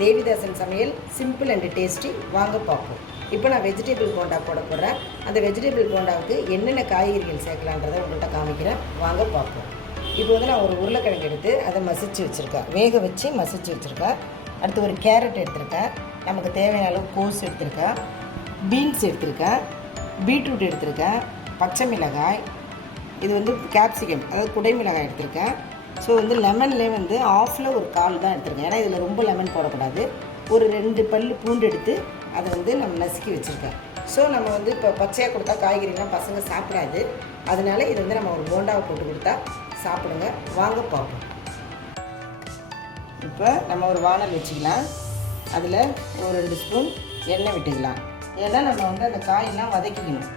தேவிதாசன் சமையல் simple and tasty. வாங்க பார்ப்போம். இப்போ நான் வெஜிடபிள் போண்டா போட போகிறேன். அந்த வெஜிடபிள் போண்டாவுக்கு என்னென்ன காய்கறிகள் சேர்க்கலான்றதை உங்கள்கிட்ட காமிக்கிறேன். வாங்க பார்ப்போம். இப்போ வந்து நான் ஒரு உருளைக்கிழங்கு எடுத்து அதை மசிச்சு வச்சுருக்கேன், வேக வச்சு மசிச்சு வச்சுருக்கேன். அடுத்து ஒரு கேரட் எடுத்திருக்கேன், நமக்கு தேவையான அளவு கோஸ் எடுத்திருக்கேன், பீன்ஸ் எடுத்திருக்கேன், பீட்ரூட் எடுத்திருக்கேன், பச்சை மிளகாய், இது வந்து கேப்சிகம் அதாவது குடை மிளகாய் எடுத்திருக்கேன். ஸோ வந்து லெமன்லேயே வந்து ஆஃபில் ஒரு கால் தான் எடுத்திருக்கேன், ஏன்னா இதில் ரொம்ப லெமன் போடக்கூடாது. ஒரு 2 பல் பூண்டு எடுத்து அதை வந்து நம்ம நசுக்கி வச்சுருக்கேன். ஸோ நம்ம வந்து இப்போ பச்சையாக கொடுத்தா காய்கறிலாம் பசங்க சாப்பிடாது, அதனால இது வந்து நம்ம ஒரு போண்டாவை போட்டு கொடுத்தா சாப்பிடுங்க. வாங்க பார்ப்போம். இப்போ நம்ம ஒரு வானல் வச்சுக்கலாம், அதில் ஒரு 2 ஸ்பூன் எண்ணெய் விட்டுக்கலாம். ஏன்னா நம்ம வந்து அந்த காயெல்லாம் வதக்கிக்கணும்.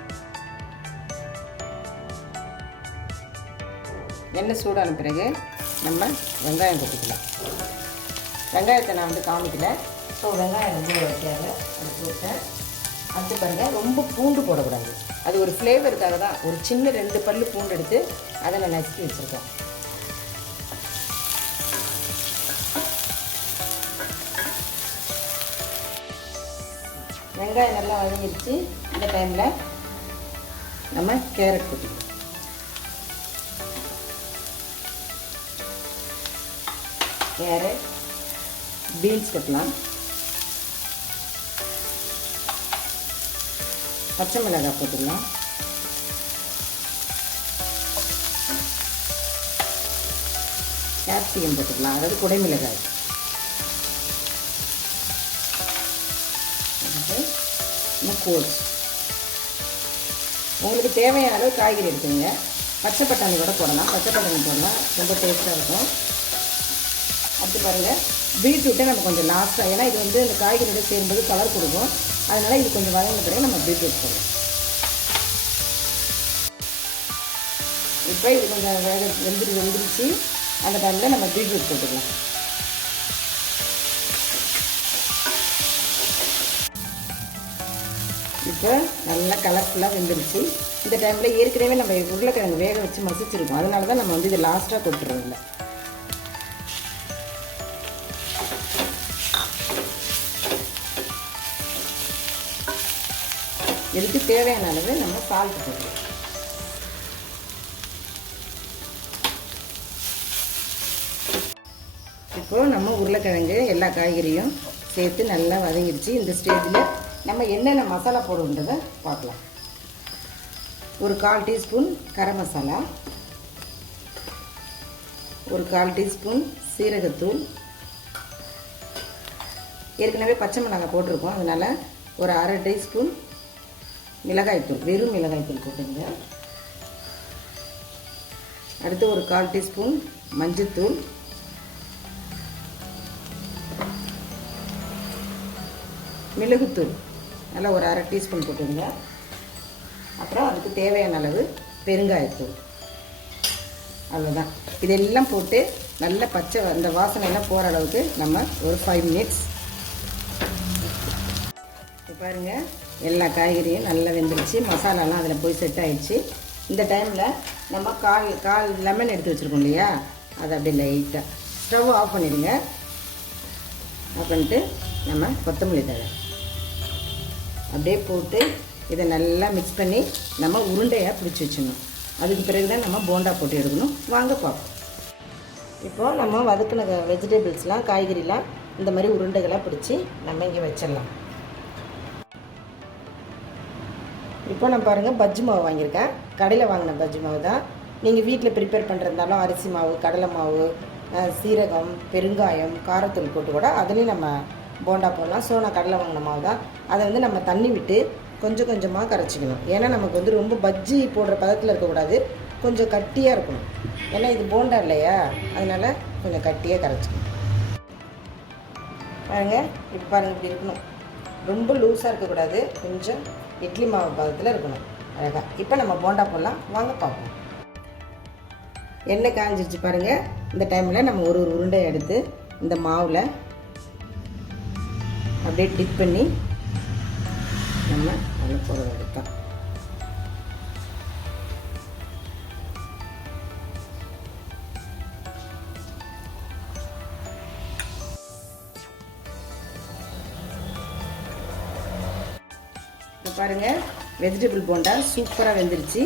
எண்ணெய் சூடான பிறகு நம்ம வெங்காயம் கொட்டிக்கலாம். வெங்காயத்தை நான் வந்து காமிக்கல, ஸோ வெங்காயம் வந்து தேவை அதை போட்டேன். அடுத்து பாருங்கள், ரொம்ப பூண்டு போடக்கூடாது, அது ஒரு ஃப்ளேவருக்காக தான். ஒரு சின்ன 2 பல் பூண்டு எடுத்து அதை நான் நசுக்கி வச்சுருக்கேன். வெங்காயம் நல்லா வதங்கிடுச்சு. இந்த டைமில் நம்ம கேரட் கொட்டிக்கலாம். கேரட், பீன்ஸ் கொட்டலாம், பச்சை மிளகாய் போட்டுடலாம், கேப்சிகம் போட்டுக்கலாம், அதாவது குடை மிளகாய், கோஸ். உங்களுக்கு தேவையான அளவு காய்கறி எடுத்துங்க. பச்சை பட்டாணி கூட போடலாம், பச்சை பட்டாணி போடலாம், ரொம்ப டேஸ்ட்டாக இருக்கும். அடுத்து பாருங்கள், பீட்ரூட்டை நம்ம கொஞ்சம் லாஸ்ட்டாக, ஏன்னா இது வந்து இந்த காய்கறியோட சேரும்போது கலர் கொடுக்கும், அதனால் இது கொஞ்சம் வதங்கின பிறகு நம்ம பீட்ரூட் போடலாம். இப்போ இது கொஞ்சம் வெந்துருச்சு. அந்த டைமில் நம்ம பீட்ரூட் போட்டுக்கலாம். இப்போ நல்லா கலர்ஃபுல்லாக வெந்துருச்சு. இந்த டைமில் ஏற்கனவே நம்ம உருளைக்கிழங்கு வேக வச்சு மசிச்சிருக்கோம், அதனால தான் நம்ம வந்து இதை லாஸ்ட்டாக கொட்டுறோம். இல்லை, இதுக்கு தேவையான அளவு நம்ம சால்ட் போடுறோம். இப்போது நம்ம உருளைக்கிழங்கு எல்லா காய்கறியும் சேர்த்து நல்லா வதங்கிடுச்சு. இந்த ஸ்டேஜில் நம்ம என்னென்ன மசாலா போடுன்றதை பார்க்கலாம். ஒரு 1/4 டீஸ்பூன் கரம் மசாலா, ஒரு 1/4 டீஸ்பூன் சீரகத்தூள், ஏற்கனவே பச்சை மிளகாய் போட்டிருக்கோம், அதனால் ஒரு 1/2 டீஸ்பூன் மிளகாய்த்தூள், வெறும் மிளகாய்த்தூள் போட்டுங்க. அடுத்து ஒரு 1/4 டீஸ்பூன் மஞ்சள்தூள், மிளகுத்தூள் நல்லா ஒரு 1/2 டீஸ்பூன் போட்டுங்க. அப்புறம் அதுக்கு தேவையான அளவு பெருங்காயத்தூள். அவ்வளோதான். இதெல்லாம் போட்டு நல்ல பச்சை அந்த வாசனையெல்லாம் போகிற அளவுக்கு நம்ம ஒரு 5 மினிட்ஸ். பாருங்கள், எல்லா காய்கறியும் நல்லா வெந்துருச்சு, மசாலாலாம் அதில் போய் செட் ஆகிடுச்சு. இந்த டைமில் நம்ம கால் லெமன் எடுத்து வச்சுருக்கோம் இல்லையா, அதை அப்படியே லைட்டாக ஸ்டவ் ஆஃப் பண்ணிடுங்க. ஆஃப் பண்ணிட்டு நம்ம கொத்தமல்லி தழை அப்படியே போட்டு இதை நல்லா மிக்ஸ் பண்ணி நம்ம உருண்டையாக பிடிச்சி வச்சிடணும். அதுக்கு பிறகு தான் நம்ம போண்டா போட்டு எடுக்கணும். வாங்க பார்ப்போம். இப்போது நம்ம வதக்கின வெஜிடபிள்ஸ்லாம் காய்கறிலாம் இந்த மாதிரி உருண்டைகளாக பிடிச்சி நம்ம இங்கே வச்சிடலாம். இப்போ நான் பாருங்கள், பஜ்ஜி மாவு வாங்கியிருக்கேன், கடையில் வாங்கின பஜ்ஜி மாவு தான். நீங்கள் வீட்டில் ப்ரிப்பேர் பண்ணுறதுனாலும் அரிசி மாவு, கடலை மாவு, சீரகம், பெருங்காயம், காரத்தூள் போட்டு கூட அதுலேயும் நம்ம போண்டா போடலாம். ஸோ நான் கடலை வாங்கின மாவு தான். அதை வந்து நம்ம தண்ணி விட்டு கொஞ்சம் கொஞ்சமாக கரைச்சிக்கணும். ஏன்னா நமக்கு வந்து ரொம்ப பஜ்ஜி போடுற பதத்தில் இருக்கக்கூடாது, கொஞ்சம் கட்டியாக இருக்கணும். ஏன்னா இது போண்டா இல்லையா, அதனால் கொஞ்சம் கட்டியாக கரைச்சிக்கணும். பாருங்கள், இப்போ பாருங்கள், இப்படி இருக்கணும். ரொம்ப லூஸாக இருக்கக்கூடாது, கொஞ்சம் இட்லி மாவு பதத்தில் இருக்கணும். அழகாக இப்போ நம்ம போண்டா போடலாம். வாங்க பார்ப்போம். எண்ணெய் காஞ்சிருச்சு பாருங்கள். இந்த டைமில் நம்ம ஒரு உருண்டை எடுத்து இந்த மாவில் அப்படியே டிப் பண்ணி நம்ம அதில் போட எடுத்தோம். பாருங்கள், வெஜிடபிள் போண்டா சூப்பராக வெந்துருச்சு.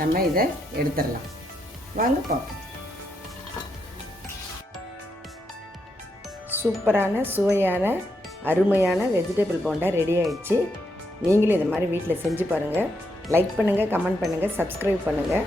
நம்ம இதை எடுத்துடலாம். வாங்க பார்ப்போம். சூப்பரான சுவையான அருமையான வெஜிடபிள் போண்டா ரெடி ஆகிடுச்சு. நீங்களும் இந்த மாதிரி வீட்டில் செஞ்சு பாருங்கள். லைக் பண்ணுங்கள், கமெண்ட் பண்ணுங்கள், சப்ஸ்கிரைப் பண்ணுங்கள்.